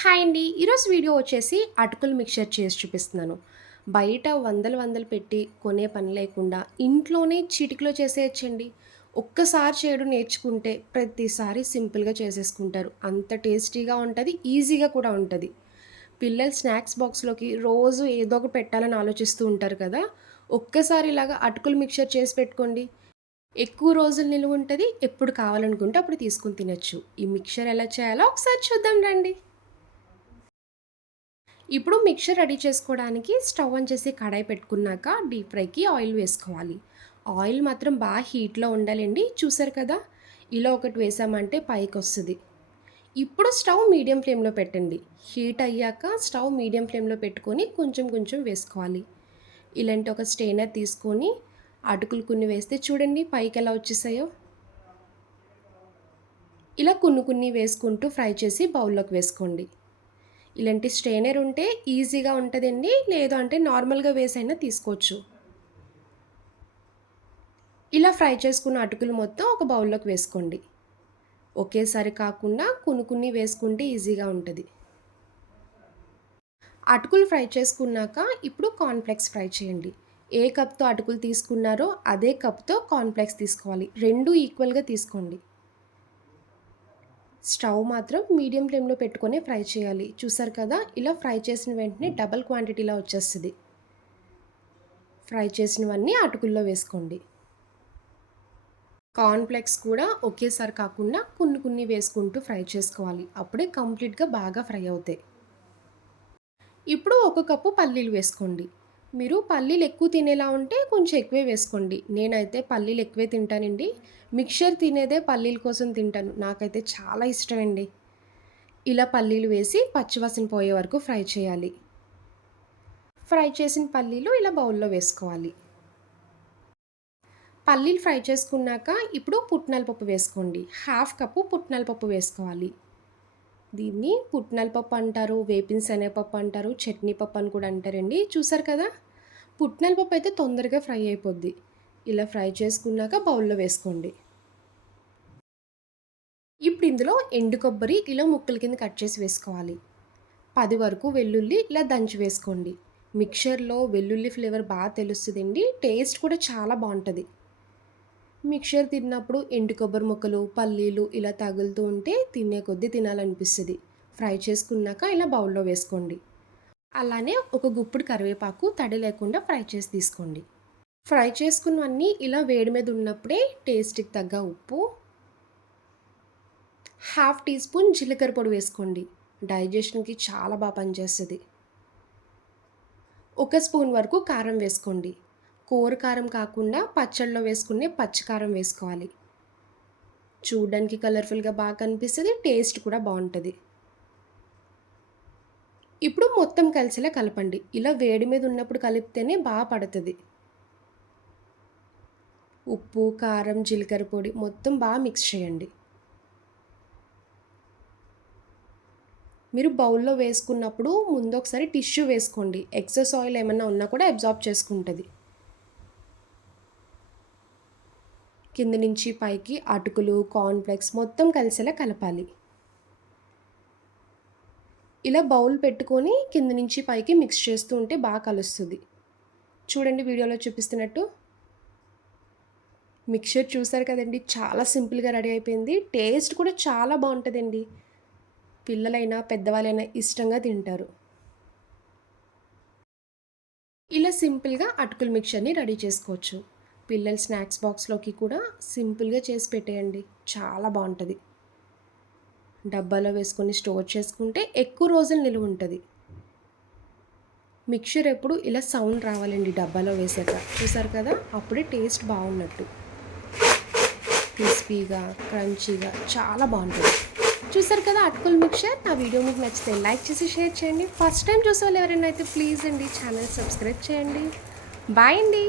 Hi అండి. ఈరోజు video వచ్చేసి అటుకులు మిక్చర్ చేసి చూపిస్తున్నాను. బయట వందలు వందలు పెట్టి కొనే పని లేకుండా ఇంట్లోనే చిటికలో చేసేయొచ్చండి. ఒక్కసారి చేయడం నేర్చుకుంటే ప్రతిసారి సింపుల్‌గా చేసేసుకుంటారు. అంత టేస్టీగా ఉంటది. ఈజీగా కూడా ఉంటది. పిల్లలు స్నాక్స్ బాక్స్‌లోకి రోజు ఏదో ఒకటి పెట్టాలని ఆలోచిస్తూ ఉంటారు కదా! ఒక్కసారి ఇలాగా అటుకులు మిక్చర్ చేసి పెట్టుకోండి. ఎక్కువ రోజులు నిలువుంటది. ఎప్పుడు కావాలనుకుంటే అప్పుడు తీసుకొని తినొచ్చు. ఈ మిక్చర్ ఎలా చేయాలో ఒకసారి చూద్దాం రండి. ఇప్పుడు మిక్చర్ రెడీ చేసుకోవడానికి స్టవ్ ఆన్ చేసి కడాయి పెట్టుకున్నాక డీప్ ఫ్రైకి ఆయిల్ వేసుకోవాలి. ఆయిల్ మాత్రం బాగా హీట్లో ఉండాలండి. చూసారు కదా, ఇలా ఒకటి వేసామంటే పైకి వస్తుంది. ఇప్పుడు స్టవ్ మీడియం ఫ్లేమ్లో పెట్టండి. హీట్ అయ్యాక స్టవ్ మీడియం ఫ్లేమ్లో పెట్టుకొని కొంచెం కొంచెం వేసుకోవాలి. ఇలాంటి ఒక స్టెయినర్ తీసుకొని అటుకులు కొన్ని వేస్తే చూడండి పైకి ఎలా వచ్చేసాయో. ఇలా కొన్ని కొన్ని వేసుకుంటూ ఫ్రై చేసి బౌల్లోకి వేసుకోండి. ఇలాంటి స్ట్రెయినర్ ఉంటే ఈజీగా ఉంటుందండి. లేదు అంటే నార్మల్గా వేసైనా తీసుకోవచ్చు. ఇలా ఫ్రై చేసుకున్న అటుకులు మొత్తం ఒక బౌల్లోకి వేసుకోండి. ఒకేసారి కాకుండా కొన్ని కొన్ని వేసుకుంటే ఈజీగా ఉంటుంది. అటుకులు ఫ్రై చేసుకున్నాక ఇప్పుడు కార్న్‌ఫ్లేక్స్ ఫ్రై చేయండి. ఏ కప్‌తో అటుకులు తీసుకున్నారో అదే కప్‌తో కార్న్‌ఫ్లేక్స్ తీసుకోవాలి. 2 ఈక్వల్‌గా తీసుకోండి. స్టవ్ మాత్రం మీడియం ఫ్లేమ్‌లో పెట్టుకొని ఫ్రై చేయాలి. చూసారు కదా, ఇలా ఫ్రై చేసిన వెంటనే డబుల్ క్వాంటిటీలో వచ్చేస్తది. ఫ్రై చేసినవన్నీ అటుకుల్లో వేసుకోండి. కార్న్‌ఫ్లేక్స్ కూడా ఒకేసారి కాకుండా కొన్ని కొన్ని వేసుకుంటూ ఫ్రై చేసుకోవాలి. అప్పుడే కంప్లీట్‌గా బాగా ఫ్రై అవుతాయి. ఇప్పుడు ఒక కప్పు పల్లీలు వేసుకోండి. మీరు పల్లీలు ఎక్కువ తినేలా ఉంటే కొంచెం ఎక్కువే వేసుకోండి. నేనైతే పల్లీలు ఎక్కువే తింటానండి. మిక్చర్ తినేదే పల్లీల కోసం తింటాను. నాకైతే చాలా ఇష్టమండి. ఇలా పల్లీలు వేసి పచ్చివాసన పోయే వరకు ఫ్రై చేయాలి. ఫ్రై చేసిన పల్లీలు ఇలా బౌల్‌లో వేసుకోవాలి. పల్లీలు ఫ్రై చేసుకున్నాక ఇప్పుడు పుట్నాల పప్పు వేసుకోండి. హాఫ్ కప్పు పుట్నాల పప్పు వేసుకోవాలి. దీన్ని పుట్నాల పప్పు అంటారు, వేపిన శనగపప్పు అంటారు, చట్నీ పప్పు అని కూడా అంటారండి. చూసారు కదా, పుట్నాల పప్పు అయితే తొందరగా ఫ్రై అయిపోద్ది. ఇలా ఫ్రై చేసుకున్నాక బౌల్‌లో వేసుకోండి. ఇప్పుడు ఇందులో ఎండు కొబ్బరి ఇలా ముక్కల కింద కట్ చేసి వేసుకోవాలి. 10 వరకు వెల్లుల్లి ఇలా దంచి వేసుకోండి. మిక్చర్‌లో వెల్లుల్లి ఫ్లేవర్ బాగా తెలుస్తదండి. టేస్ట్ కూడా చాలా బావుంటది. మిక్చర్ తిన్నప్పుడు ఎండు కొబ్బరి ముక్కలు, పల్లీలు ఇలా తగులుతూ ఉంటే తినే కొద్దీ తినాలనిపిస్తది. ఫ్రై చేసుకున్నాక ఇలా బౌల్‌లో వేసుకోండి. అలానే ఒక గుప్పుడు కరివేపాకు తడి లేకుండా ఫ్రై చేసి తీసుకోండి. ఫ్రై చేసుకున్నవన్నీ ఇలా వేడి మీద ఉన్నప్పుడే టేస్ట్‌కి తగ్గ ఉప్పు, హాఫ్ టీ స్పూన్ జీలకర్ర పొడి వేసుకోండి. డైజెషన్‌కి చాలా పనిచేస్తది. ఒక స్పూన్ వరకు కారం వేసుకోండి. కూర కారం కాకుండా పచ్చడిలో వేసుకునే పచ్చి కారం వేసుకోవాలి. చూడ్డానికి కలర్‌ఫుల్‌గా బాగా కనిపిస్తది. టేస్ట్ కూడా బావుంటది. ఇప్పుడు మొత్తం కలిసేలా కలపండి. ఇలా వేడి మీద ఉన్నప్పుడు కలిపితేనే పడతది. ఉప్పు, కారం, జీలకర్ర పొడి మొత్తం మిక్స్ చేయండి. మీరు బౌల్‌లో వేసుకున్నప్పుడు ముందు ఒకసారి టిష్యూ వేసుకోండి. ఎక్సెస్ ఆయిల్ ఏమన్నా ఉన్నా కూడా అబ్జార్బ్ చేసుకుంటది. కింద నుంచి పైకి అటుకులు, కార్న్‌ఫ్లేక్స్ మొత్తం కలిసేలా కలపాలి. ఇలా బౌల్ పెట్టుకొని కింద నుంచి పైకి మిక్స్ చేస్తూ ఉంటే బాగా కలుస్తది. చూడండి వీడియోలో చూపిస్తున్నట్టు. మిక్చర్ చూసారు కదండీ! చాలా సింపుల్‌గా రెడీ అయిపోయింది. టేస్ట్ కూడా చాలా బావుంటదండి. పిల్లలైనా, పెద్దవాళ్ళైనా ఇష్టంగా తింటారు. ఇలా సింపుల్‌గా అటుకుల మిక్చర్‌ని రెడీ చేసుకోవచ్చు. పిల్లల స్నాక్స్ బాక్స్‌లోకి కూడా సింపుల్‌గా చేసి పెట్టేయండి. చాలా బావుంటది. డబ్బాలో వేసుకొని స్టోర్ చేసుకుంటే ఎక్కువ రోజులు నిలువుంటది. మిక్చర్ ఎప్పుడు ఇలా సౌండ్ రావాలండి డబ్బాలో వేసాక. చూసారు కదా, అప్పుడే టేస్ట్ బావున్నట్టు. క్రిస్పీగా, క్రంచీగా చాలా బావుంటది. చూసారు కదా అటుకుల మిక్చర్. నా వీడియో మీకు నచ్చితే లైక్ చేసి షేర్ చేయండి. ఫస్ట్ టైం చూసేవాళ్ళు ఎవరైనా అయితే ప్లీజ్ అండి ఛానల్ సబ్స్క్రైబ్ చేయండి. బాయ్ అండి.